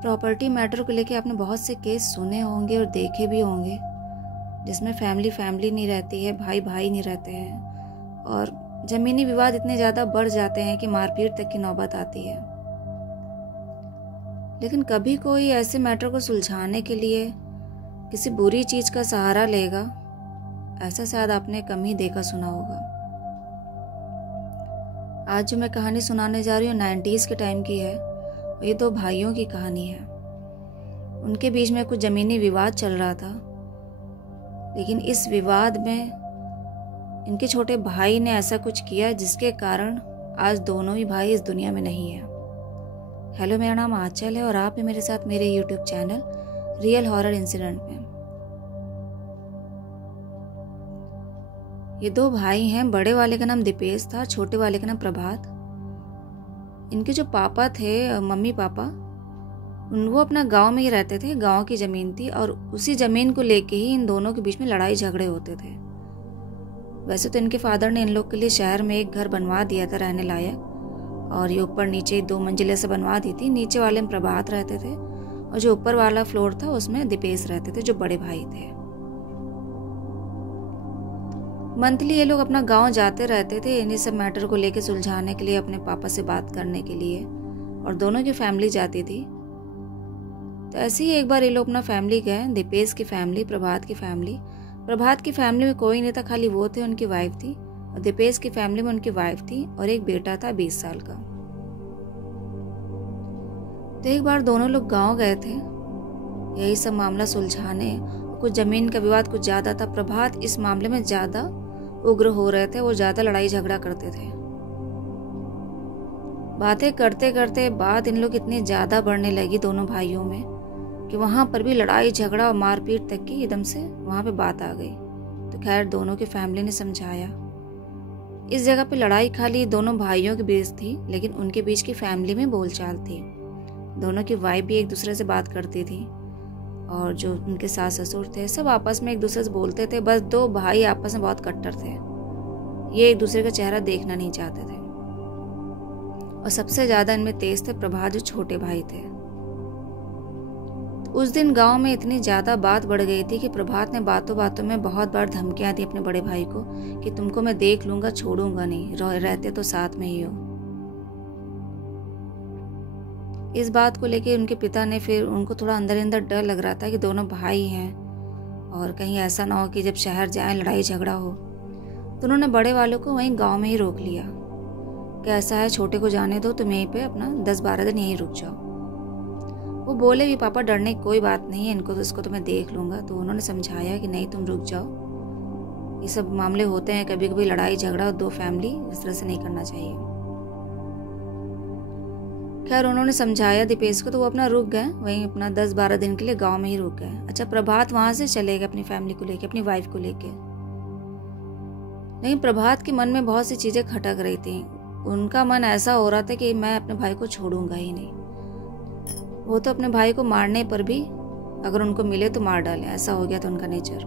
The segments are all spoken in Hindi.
प्रॉपर्टी मैटर को लेके आपने बहुत से केस सुने होंगे और देखे भी होंगे, जिसमें फैमिली नहीं रहती है, भाई भाई नहीं रहते हैं और ज़मीनी विवाद इतने ज़्यादा बढ़ जाते हैं कि मारपीट तक की नौबत आती है। लेकिन कभी कोई ऐसे मैटर को सुलझाने के लिए किसी बुरी चीज़ का सहारा लेगा, ऐसा शायद आपने कम ही देखा सुना होगा। आज जो मैं कहानी सुनाने जा रही हूँ 90s के टाइम की है। ये दो भाइयों की कहानी है। उनके बीच में कुछ ज़मीनी विवाद चल रहा था, लेकिन इस विवाद में इनके छोटे भाई ने ऐसा कुछ किया जिसके कारण आज दोनों ही भाई इस दुनिया में नहीं है। हेलो, मेरा नाम आंचल है और आप भी मेरे साथ मेरे YouTube channel real horror incident में। ये दो भाई हैं। बड़े वाले का नाम दीपेश था, छोटे वाले का नाम प्रभात। इनके जो पापा थे, मम्मी पापा, वो अपना गांव में ही रहते थे। गांव की ज़मीन थी और उसी ज़मीन को लेके ही इन दोनों के बीच में लड़ाई झगड़े होते थे। वैसे तो इनके फादर ने इन लोग के लिए शहर में एक घर बनवा दिया था रहने लायक, और ये ऊपर नीचे 2 मंजिले से बनवा दी थी। नीचे वाले में प्रभात रहते थे और जो ऊपर वाला फ्लोर था उसमें दीपेश रहते थे, जो बड़े भाई थे। मंथली ये लोग अपना गांव जाते रहते थे इन्हीं सब मैटर को लेके सुलझाने के लिए, अपने पापा से बात करने के लिए, और दोनों की फैमिली जाती थी। तो ऐसे ही एक बार ये लोग अपना फैमिली गए, दीपेश की फैमिली, प्रभात की फैमिली। प्रभात की फैमिली में कोई नहीं था, खाली वो थे, उनकी वाइफ थी, और दीपेश की फैमिली में उनकी वाइफ थी और एक बेटा था 20 साल का। तो एक बार दोनों लोग गांव गए थे यही सब मामला सुलझाने। कुछ जमीन का विवाद कुछ ज्यादा था। प्रभात इस मामले में ज्यादा उग्र हो रहे थे, वो ज्यादा लड़ाई झगड़ा करते थे। बातें करते करते बात इन लोग इतनी ज्यादा बढ़ने लगी दोनों भाइयों में कि वहां पर भी लड़ाई झगड़ा और मारपीट तक की एकदम से वहां पे बात आ गई। तो खैर दोनों की फैमिली ने समझाया। इस जगह पे लड़ाई खाली दोनों भाइयों के बीच थी, लेकिन उनके बीच की फैमिली में बोलचाल थी। दोनों की वाइफ भी एक दूसरे से बात करती थी और जो उनके सास ससुर थे सब आपस में एक दूसरे से बोलते थे। बस दो भाई आपस में बहुत कट्टर थे, ये एक दूसरे का चेहरा देखना नहीं चाहते थे। और सबसे ज्यादा इनमें तेज थे प्रभात, जो छोटे भाई थे। तो उस दिन गांव में इतनी ज्यादा बात बढ़ गई थी कि प्रभात ने बातों बातों में बहुत बार धमकियां दी अपने बड़े भाई को कि तुमको मैं देख लूंगा, छोड़ूंगा नहीं, रहते तो साथ में ही हो। इस बात को लेके उनके पिता ने फिर उनको थोड़ा अंदर डर लग रहा था कि दोनों भाई हैं और कहीं ऐसा ना हो कि जब शहर जाएं लड़ाई झगड़ा हो। तो उन्होंने बड़े वालों को वहीं गांव में ही रोक लिया कि ऐसा है, छोटे को जाने दो, तुम यहीं पे अपना 10-12 दिन यहीं रुक जाओ। वो बोले भी पापा डरने की कोई बात नहीं है, इनको तो इसको तो मैं देख लूंगा। तो उन्होंने समझाया कि नहीं, तुम रुक जाओ, ये सब मामले होते हैं कभी कभी, लड़ाई झगड़ा दो फैमिली इस तरह से नहीं करना चाहिए। खैर उन्होंने समझाया दीपेश को, तो वो अपना रुक गए वहीं, अपना 10-12 दिन के लिए गांव में ही रुक गए। अच्छा, प्रभात वहां से चले गए अपनी फैमिली को लेके, अपनी वाइफ को लेके। लेकिन प्रभात के मन में बहुत सी चीजें खटक रही थी। उनका मन ऐसा हो रहा था कि मैं अपने भाई को छोड़ूंगा ही नहीं। वो तो अपने भाई को मारने पर भी अगर उनको मिले तो मार डालें, ऐसा हो गया था उनका नेचर।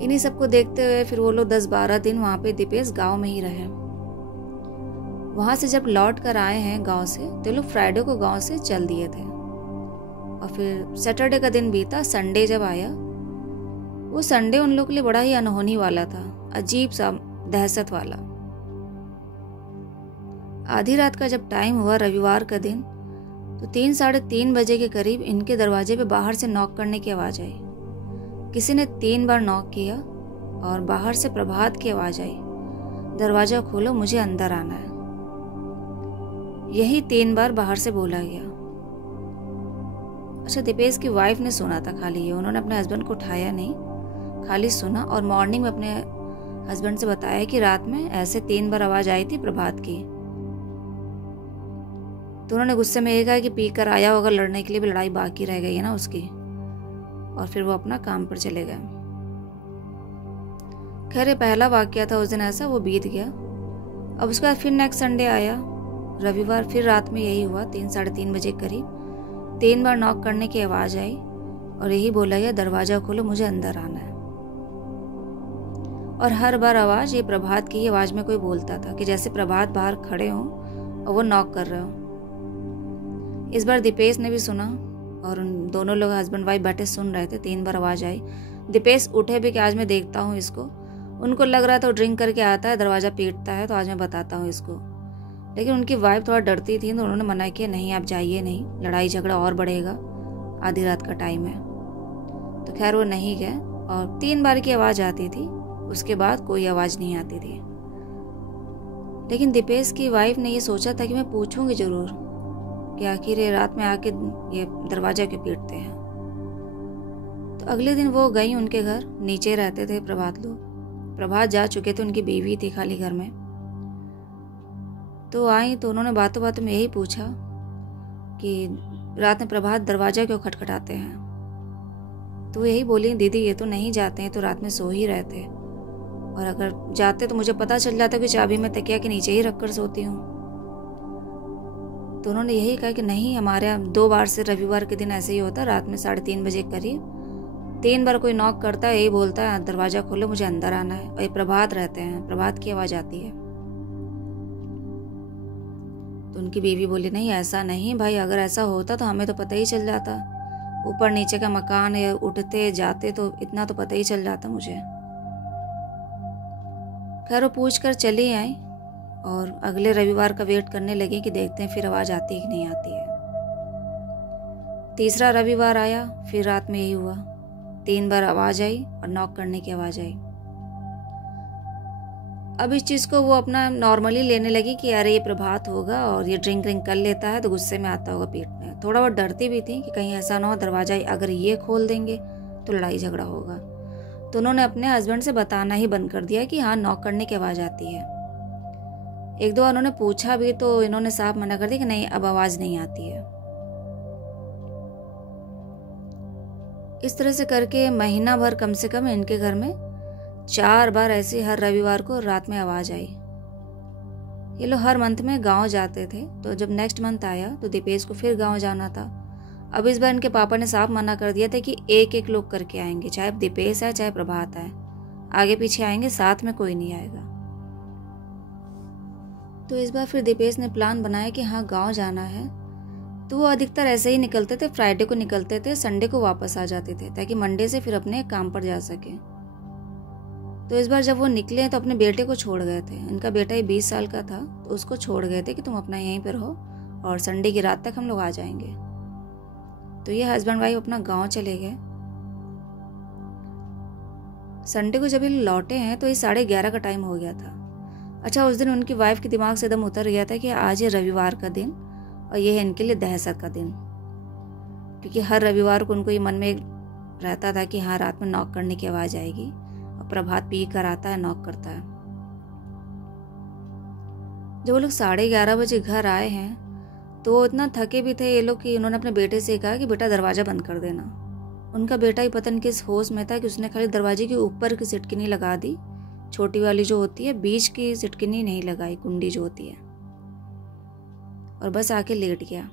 इन्हीं सबको देखते हुए फिर वो लोग 10-12 दिन वहां पे दीपेश गाँव में ही रहे। वहां से जब लौट कर आए हैं गांव से, तो लोग फ्राइडे को गांव से चल दिए थे। और फिर सैटरडे का दिन बीता, संडे जब आया, वो संडे उन लोगों के लिए बड़ा ही अनहोनी वाला था, अजीब सा, दहशत वाला। आधी रात का जब टाइम हुआ, रविवार का दिन, तो 3-3:30 बजे के करीब इनके दरवाजे पे बाहर से नॉक करने की आवाज आई। किसी ने 3 बार नॉक किया और बाहर से प्रभात की आवाज आई, दरवाजा खोलो, मुझे अंदर आना है। यही 3 बार बाहर से बोला गया। अच्छा, दीपेश की वाइफ ने सुना था खाली ये, उन्होंने अपने हस्बैंड को उठाया नहीं, खाली सुना और मॉर्निंग में अपने हस्बैंड से बताया कि रात में ऐसे 3 बार आवाज आई थी प्रभात की। तो उन्होंने गुस्से में ये कहा कि पी कर आया होगा लड़ने के लिए, भी लड़ाई बाकी रह गई है ना उसकी, और फिर वो अपना काम पर चले गए। खैर ये पहला वाकया था उस दिन, ऐसा वो बीत गया। अब उसके बाद फिर नेक्स्ट संडे आया, रविवार, फिर रात में यही हुआ। 3-3:30 बजे करीब 3 बार नॉक करने की आवाज आई और यही बोला गया, दरवाजा खोलो, मुझे अंदर आना है। और हर बार आवाज ये प्रभात की आवाज में कोई बोलता था कि जैसे प्रभात बाहर खड़े हों और वो नॉक कर रहे हो। इस बार दीपेश ने भी सुना और उन दोनों लोग हस्बैंड वाइफ बैठे सुन रहे थे। 3 बार आवाज़ आई। दीपेश उठे भी कि आज मैं देखता हूँ इसको। उनको लग रहा था वो ड्रिंक करके आता है, दरवाज़ा पीटता है, तो आज मैं बताता हूँ इसको। लेकिन उनकी वाइफ थोड़ा डरती थी तो उन्होंने मना किया, नहीं आप जाइए नहीं, लड़ाई झगड़ा और बढ़ेगा, आधी रात का टाइम है। तो खैर वो नहीं गए और 3 बार की आवाज़ आती थी, उसके बाद कोई आवाज़ नहीं आती थी। लेकिन दीपेश की वाइफ ने ये सोचा था कि मैं पूछूंगी ज़रूर कि आखिर ये रात में आके ये दरवाज़ा क्यों पीटते हैं। तो अगले दिन वो गई उनके घर, नीचे रहते थे प्रभात लोग। प्रभात जा चुके थे, उनकी बीवी थी खाली घर में। तो आई तो उन्होंने बातों बातों में यही पूछा कि रात में प्रभात दरवाज़ा क्यों खटखटाते हैं। तो यही बोली, दीदी ये तो नहीं जाते हैं, तो रात में सो ही रहते, और अगर जाते तो मुझे पता चल जाता कि चाबी मैं तकिया के नीचे ही रखकर सोती हूँ। तो उन्होंने यही कहा कि नहीं, हमारे यहाँ 2 बार से रविवार के दिन ऐसे ही होता, रात में 3:30 बजे करीब 3 बार कोई नॉक करता है, यही बोलता है दरवाज़ा खोलो, मुझे अंदर आना है। और ये प्रभात रहते हैं, प्रभात की आवाज़ आती है। तो उनकी बीवी बोली, नहीं ऐसा नहीं भाई, अगर ऐसा होता तो हमें तो पता ही चल जाता, ऊपर नीचे का मकान है, उठते जाते तो इतना तो पता ही चल जाता मुझे। खैर वो पूछ कर चली आई और अगले रविवार का वेट करने लगी कि देखते हैं फिर आवाज़ आती है कि नहीं आती है। तीसरा रविवार आया, फिर रात में यही हुआ, 3 बार आवाज़ आई और नॉक करने की आवाज़ आई। अब इस चीज़ को वो अपना नॉर्मली लेने लगी कि अरे ये प्रभात होगा और ये ड्रिंक कर लेता है तो गुस्से में आता होगा पीटने। थोड़ा बहुत डरती भी थी कि कहीं ऐसा ना हो दरवाज़ा अगर ये खोल देंगे तो लड़ाई झगड़ा होगा। तो उन्होंने अपने हस्बैंड से बताना ही बंद कर दिया कि हाँ नॉक करने की आवाज़ आती है। 1-2 बार उन्होंने पूछा भी तो इन्होंने साफ मना कर दिया कि नहीं अब आवाज़ नहीं आती है। इस तरह से करके महीना भर कम से कम इनके घर में 4 बार ऐसे हर रविवार को रात में आवाज़ आई। ये लोग हर मंथ में गांव जाते थे। तो जब नेक्स्ट मंथ आया तो दीपेश को फिर गांव जाना था। अब इस बार इनके पापा ने साफ मना कर दिया था कि एक लोग करके आएंगे, चाहे दीपेश आए चाहे प्रभात आए, आगे पीछे आएंगे, साथ में कोई नहीं आएगा। तो इस बार फिर दीपेश ने प्लान बनाया कि हाँ गाँव जाना है। तो वो अधिकतर ऐसे ही निकलते थे, फ्राइडे को निकलते थे, संडे को वापस आ जाते थे ताकि मंडे से फिर अपने काम पर जा सके। तो इस बार जब वो निकले तो अपने बेटे को छोड़ गए थे। इनका बेटा ही 20 साल का था, तो उसको छोड़ गए थे कि तुम अपना यहीं पर रहो और संडे की रात तक हम लोग आ जाएंगे। तो ये हस्बैंड वाइफ अपना गांव चले गए। संडे को जब ये लौटे हैं तो ये 11:30 का टाइम हो गया था। अच्छा, उस दिन उनकी वाइफ के दिमाग से एकदम उतर गया था कि आज है रविवार का दिन और ये है इनके लिए दहशत का दिन, क्योंकि हर रविवार को उनको ये मन में रहता था कि हाँ रात में नॉक करने की आवाज़ आएगी और प्रभात पी कर आता है, नॉक करता है। जब वो लोग 11:30 बजे घर आए हैं तो वो इतना थके भी थे ये लोग कि उन्होंने अपने बेटे से कहा कि बेटा दरवाज़ा बंद कर देना। उनका बेटा ही पता नहीं किस होश में था कि उसने खाली दरवाजे के ऊपर की सिटकिनी लगा दी, छोटी वाली जो होती है, बीच की सिटकिनी नहीं लगाई, कुंडी जो होती है, और बस आके लेट गया।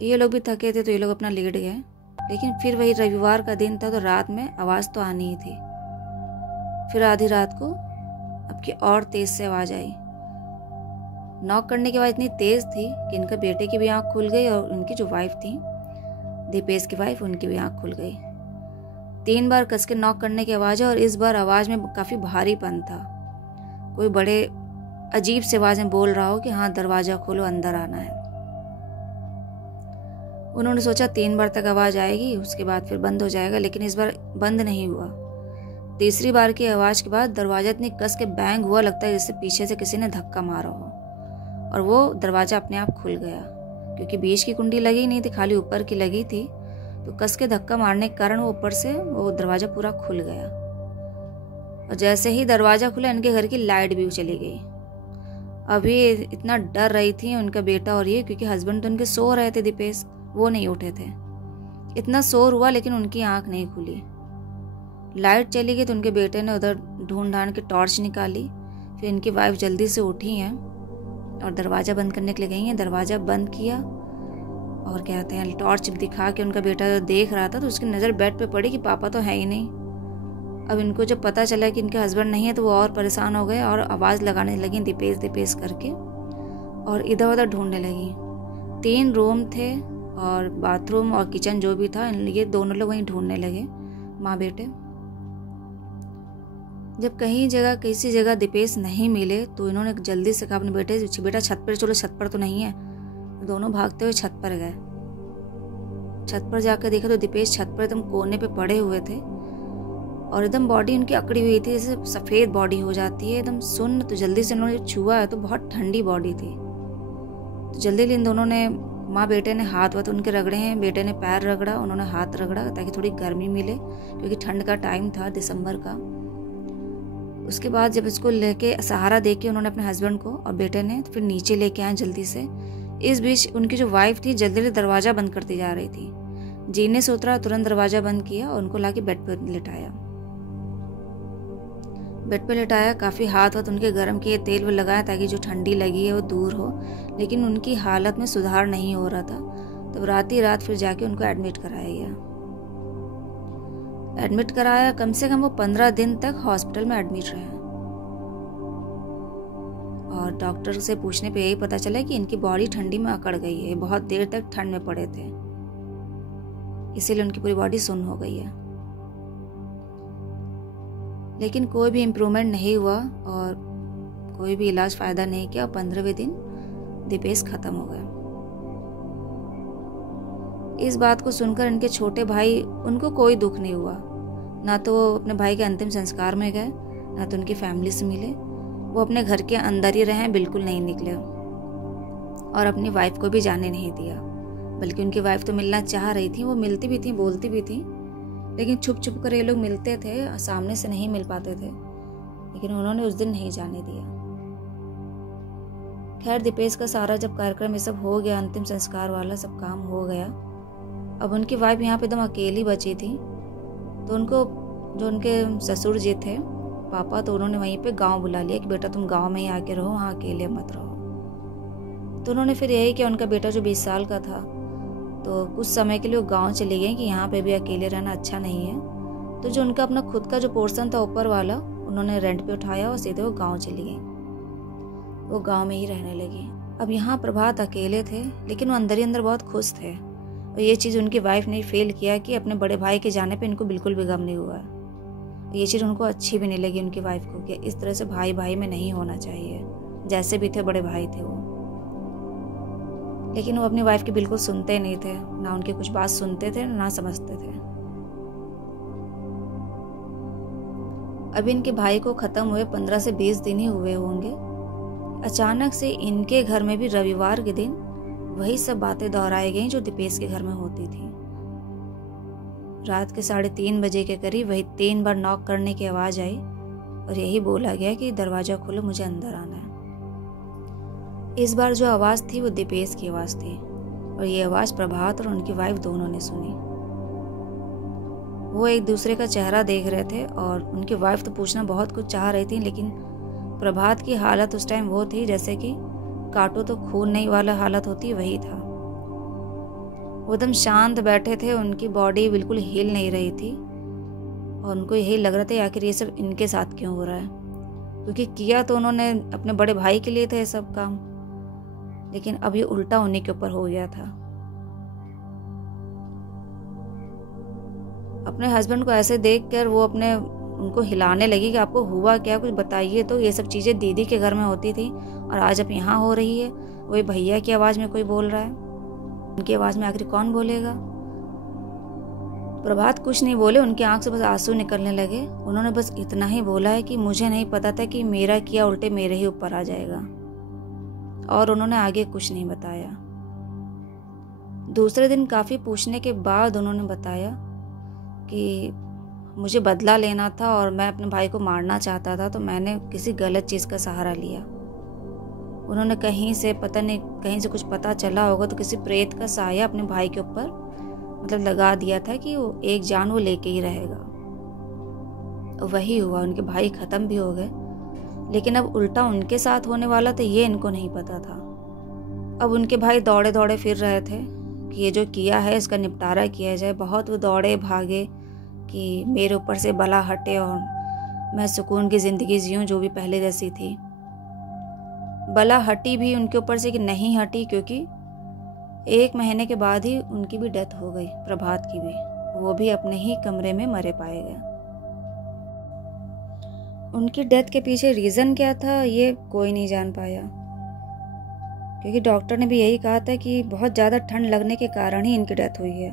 ये लोग भी थके थे तो ये लोग अपना लेट गए। लेकिन फिर वही रविवार का दिन था तो रात में आवाज़ तो आनी ही थी। फिर आधी रात को अब की और तेज से आवाज़ आई। नॉक करने के बाद इतनी तेज़ थी कि इनका बेटे की भी आँख खुल गई और उनकी जो वाइफ थी, दीपेश की वाइफ, उनकी भी आँख खुल गई। 3 बार कस के नॉक करने की आवाज़ है और इस बार आवाज़ में काफ़ी भारीपन था। कोई बड़े अजीब से आवाज़ में बोल रहा हो कि हाँ दरवाज़ा खोलो, अंदर आना है। उन्होंने सोचा 3 बार तक आवाज़ आएगी, उसके बाद फिर बंद हो जाएगा, लेकिन इस बार बंद नहीं हुआ। तीसरी बार की आवाज़ के बाद दरवाज़ा इतनी कस के बैंग हुआ, लगता है जैसे पीछे से किसी ने धक्का मारा हो, और वो दरवाज़ा अपने आप खुल गया। क्योंकि बीच की कुंडी लगी नहीं थी, खाली ऊपर की लगी थी, तो कस के धक्का मारने के कारण वो ऊपर से वो दरवाज़ा पूरा खुल गया। और जैसे ही दरवाज़ा खुला इनके घर की लाइट भी चली गई। अभी इतना डर रही थी उनका बेटा और ये, क्योंकि हस्बैंड तो उनके सो रहे थे, दीपेश, वो नहीं उठे थे। इतना शोर हुआ लेकिन उनकी आंख नहीं खुली। लाइट चली गई तो उनके बेटे ने उधर ढूंढ ढांड के टॉर्च निकाली। फिर इनकी वाइफ जल्दी से उठी हैं और दरवाज़ा बंद करने के लिए गई हैं। दरवाज़ा बंद किया और कहते हैं टॉर्च दिखा के उनका बेटा जो देख रहा था तो उसकी नज़र बेड पे पड़ी कि पापा तो है ही नहीं। अब इनको जब पता चला कि इनके हस्बैंड नहीं है तो वो और परेशान हो गए और आवाज़ लगाने लगी दीपेश दीपेश करके, और इधर उधर ढूंढने लगी। 3 रूम थे और बाथरूम और किचन जो भी था, ये दोनों लोग वहीं ढूंढने लगे, माँ बेटे। जब कहीं जगह किसी जगह दीपेश नहीं मिले तो इन्होंने जल्दी से कहा अपने बेटे, बेटा छत पर चलो, छत पर तो नहीं है। दोनों भागते हुए छत पर गए। छत पर जाकर देखा तो दीपेश छत पर एकदम कोने पे पड़े हुए थे और एकदम बॉडी उनकी अकड़ी हुई थी, जैसे सफ़ेद बॉडी हो जाती है एकदम सुन्न। तो जल्दी से उन्होंने छुआ है तो बहुत ठंडी बॉडी थी। तो जल्दी इन दोनों ने, माँ बेटे ने हाथ वाथ उनके रगड़े हैं, बेटे ने पैर रगड़ा, उन्होंने हाथ रगड़ा ताकि थोड़ी गर्मी मिले, क्योंकि ठंड का टाइम था, दिसंबर का। उसके बाद जब इसको लेके सहारा दे के उन्होंने अपने हस्बैंड को और बेटे ने फिर नीचे लेके आए जल्दी से। इस बीच उनकी जो वाइफ थी जल्दी से दरवाज़ा बंद करती जा रही थी। जीने से उतरा, तुरंत दरवाज़ा बंद किया और उनको लाके बेड पर लिटाया। बेड पर लिटाया, काफ़ी हाथ वाथ उनके गर्म किए, तेल भी लगाया ताकि जो ठंडी लगी है वो दूर हो, लेकिन उनकी हालत में सुधार नहीं हो रहा था। तो रात ही रात फिर जाके उनको एडमिट कराया गया। एडमिट कराया, कम से कम वो 15 दिन तक हॉस्पिटल में एडमिट रहे और डॉक्टर से पूछने पे यही पता चला कि इनकी बॉडी ठंडी में अकड़ गई है, बहुत देर तक ठंड में पड़े थे, इसीलिए उनकी पूरी बॉडी सुन्न हो गई है। लेकिन कोई भी इम्प्रूवमेंट नहीं हुआ और कोई भी इलाज फ़ायदा नहीं किया और 15वें दिन दीपेश खत्म हो गया। इस बात को सुनकर इनके छोटे भाई, उनको कोई दुख नहीं हुआ, ना तो वो अपने भाई के अंतिम संस्कार में गए, ना तो उनकी फैमिली से मिले। वो अपने घर के अंदर ही रहे, बिल्कुल नहीं निकले और अपनी वाइफ को भी जाने नहीं दिया। बल्कि उनकी वाइफ तो मिलना चाह रही थी, वो मिलती भी थी, बोलती भी थी, लेकिन छुप छुप कर ये लोग मिलते थे, सामने से नहीं मिल पाते थे, लेकिन उन्होंने उस दिन नहीं जाने दिया। खैर दीपेश का सारा जब कार्यक्रम ये सब हो गया, अंतिम संस्कार वाला सब काम हो गया, अब उनकी वाइफ यहाँ पे एकदम अकेली बची थी। तो उनको, जो उनके ससुर जी थे पापा, तो उन्होंने वहीं पे गांव बुला लिया कि बेटा तुम गांव में ही आके रहो, वहाँ अकेले मत रहो। तो उन्होंने फिर यही किया। उनका बेटा जो 20 साल का था, तो कुछ समय के लिए वो गांव चले गए कि यहाँ पे भी अकेले रहना अच्छा नहीं है। तो जो उनका अपना खुद का जो पोर्शन था ऊपर वाला, उन्होंने रेंट पे उठाया और सीधे वो गाँव चली गई। वो गाँव में ही रहने लगी। अब यहाँ प्रभात अकेले थे, लेकिन वो अंदर ही अंदर बहुत खुश थे और ये चीज़ उनकी वाइफ ने फील किया कि अपने बड़े भाई के जाने पे इनको बिल्कुल भी गम नहीं हुआ। ये चीज़ उनको अच्छी भी नहीं लगी उनकी वाइफ को कि इस तरह से भाई भाई में नहीं होना चाहिए, जैसे भी थे बड़े भाई थे वो। लेकिन वो अपनी वाइफ की बिल्कुल सुनते नहीं थे, ना उनकी कुछ बात सुनते थे ना समझते थे। अभी इनके भाई को ख़त्म हुए 15 से 20 दिन ही हुए होंगे। अचानक से इनके घर में भी रविवार के दिन वही सब बातें दोहराई गई जो दीपेश के घर में होती थी। रात के 3:30 बजे के करीब वही 3 बार नॉक करने की आवाज़ आई और यही बोला गया कि दरवाज़ा खोलो, मुझे अंदर आना है। इस बार जो आवाज़ थी वो दीपेश की आवाज़ थी और ये आवाज़ प्रभात और उनकी वाइफ दोनों ने सुनी। वो एक दूसरे का चेहरा देख रहे थे और उनकी वाइफ तो पूछना बहुत कुछ चाह रही थी, लेकिन प्रभात की हालत उस टाइम वो थी जैसे कि काटो तो खून नहीं वाला हालत होती, वही था। वो एकदम शांत बैठे थे, उनकी बॉडी बिल्कुल हिल नहीं रही थी और उनको यही लग रहा था आखिर ये सब इनके साथ क्यों हो रहा है, क्योंकि किया तो उन्होंने अपने बड़े भाई के लिए था ये सब काम, लेकिन अब ये उल्टा उन्हीं के ऊपर हो गया था। अपने हस्बैंड को ऐसे देखकर वो उनको हिलाने लगी कि आपको हुआ क्या, कुछ बताइए। तो ये सब चीज़ें दीदी के घर में होती थी और आज अब यहाँ हो रही है। वही भैया की आवाज़ में कोई बोल रहा है, उनकी आवाज़ में आखिर कौन बोलेगा। प्रभात कुछ नहीं बोले, उनकी आंख से बस आंसू निकलने लगे। उन्होंने बस इतना ही बोला है कि मुझे नहीं पता था कि मेरा किया उल्टे मेरे ही ऊपर आ जाएगा, और उन्होंने आगे कुछ नहीं बताया। दूसरे दिन काफ़ी पूछने के बाद उन्होंने बताया कि मुझे बदला लेना था और मैं अपने भाई को मारना चाहता था, तो मैंने किसी गलत चीज़ का सहारा लिया। उन्होंने कहीं से, पता नहीं कहीं से कुछ पता चला होगा, तो किसी प्रेत का साया अपने भाई के ऊपर मतलब लगा दिया था कि वो एक जान वो लेके ही रहेगा। वही हुआ, उनके भाई ख़त्म भी हो गए, लेकिन अब उल्टा उनके साथ होने वाला था ये इनको नहीं पता था। अब उनके भाई दौड़े दौड़े फिर रहे थे कि ये जो किया है इसका निपटारा किया जाए। बहुत वो दौड़े भागे कि मेरे ऊपर से बला हटे और मैं सुकून की ज़िंदगी जीऊँ जो भी पहले जैसी थी। बला हटी भी उनके ऊपर से कि नहीं हटी, क्योंकि 1 महीने के बाद ही उनकी भी डेथ हो गई, प्रभात की भी। वो भी अपने ही कमरे में मरे पाए गए। उनकी डेथ के पीछे रीज़न क्या था ये कोई नहीं जान पाया, क्योंकि डॉक्टर ने भी यही कहा था कि बहुत ज़्यादा ठंड लगने के कारण ही इनकी डेथ हुई है,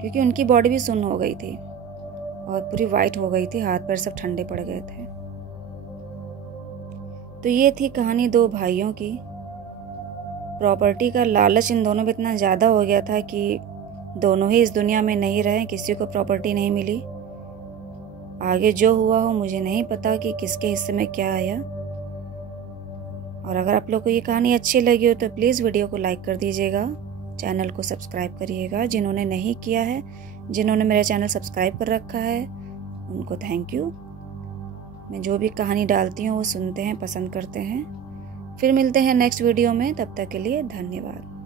क्योंकि उनकी बॉडी भी सुन्न हो गई थी और पूरी वाइट हो गई थी, हाथ पैर सब ठंडे पड़ गए थे। तो ये थी कहानी 2 भाइयों की। प्रॉपर्टी का लालच इन दोनों में इतना ज़्यादा हो गया था कि दोनों ही इस दुनिया में नहीं रहे, किसी को प्रॉपर्टी नहीं मिली। आगे जो हुआ हो मुझे नहीं पता कि किसके हिस्से में क्या आया। और अगर आप लोग को ये कहानी अच्छी लगी हो तो प्लीज़ वीडियो को लाइक कर दीजिएगा, चैनल को सब्सक्राइब करिएगा। जिन्होंने नहीं किया है, जिन्होंने मेरा चैनल सब्सक्राइब कर रखा है, उनको थैंक यू। मैं जो भी कहानी डालती हूँ वो सुनते हैं, पसंद करते हैं। फिर मिलते हैं नेक्स्ट वीडियो में, तब तक के लिए धन्यवाद।